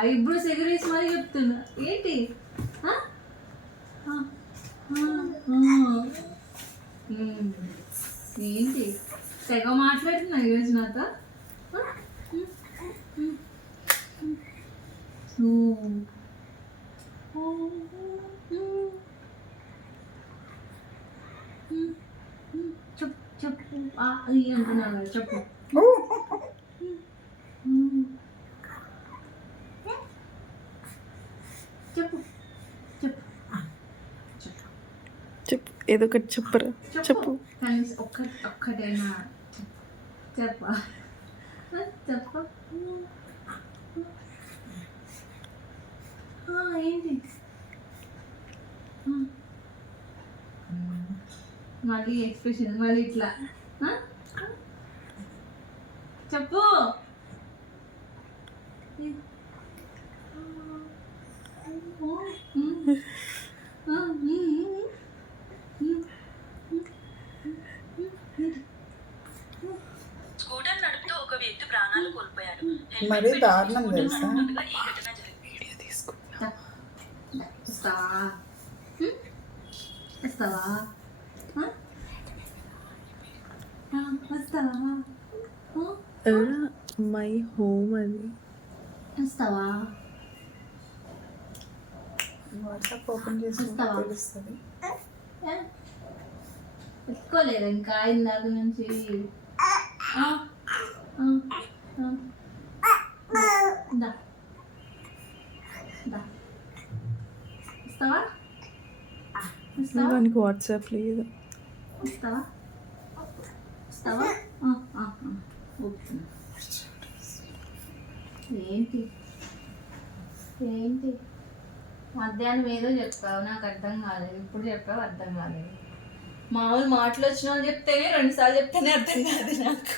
Eyebrows ఎగరేసి మరి చెప్తున్నా ఏంటి ఏంటి తెగ మాట్లాడుతున్నా ఈరోజు నాతో చెప్పు చెప్పు అంటున్నాను చెప్పు చెప్పు చెప్పు చెప్పు ఏదో ఒకటి చెప్పరా చెప్పు కనీసం ఒక్కటైనా చెప్ప చెప్ప ఏంటి మళ్ళీ ఎక్స్ప్రెషన్ మళ్ళీ ఇట్లా చెప్పు స్కూటర్ నడుపుతూ ఒక వ్యక్తి ప్రాణాలు కోల్పోయాడు. మరీ దారుణం తెలుసా. ఈ ఘటన జరిగింది. వస్తావా వస్తావా మై హోమ్ అది వస్తావా వాట్సాప్ ఓపెన్ చేసి తెలుస్తుంది. పెట్టుకోలేదు ఇంకా ఇందాక నుంచి వస్తావా దానికి వాట్సాప్ లేదు. వస్తావా వస్తావా ఏంటి ఏంటి మధ్యాహ్నం ఏదో చెప్పావు నాకు అర్థం కాలేదు. ఇప్పుడు చెప్పావు అర్థం కాలేదు. మామూలు మాటలు వచ్చిన వాళ్ళు చెప్తేనే 2 సార్లు చెప్తేనే అర్థం కాదు నాకు.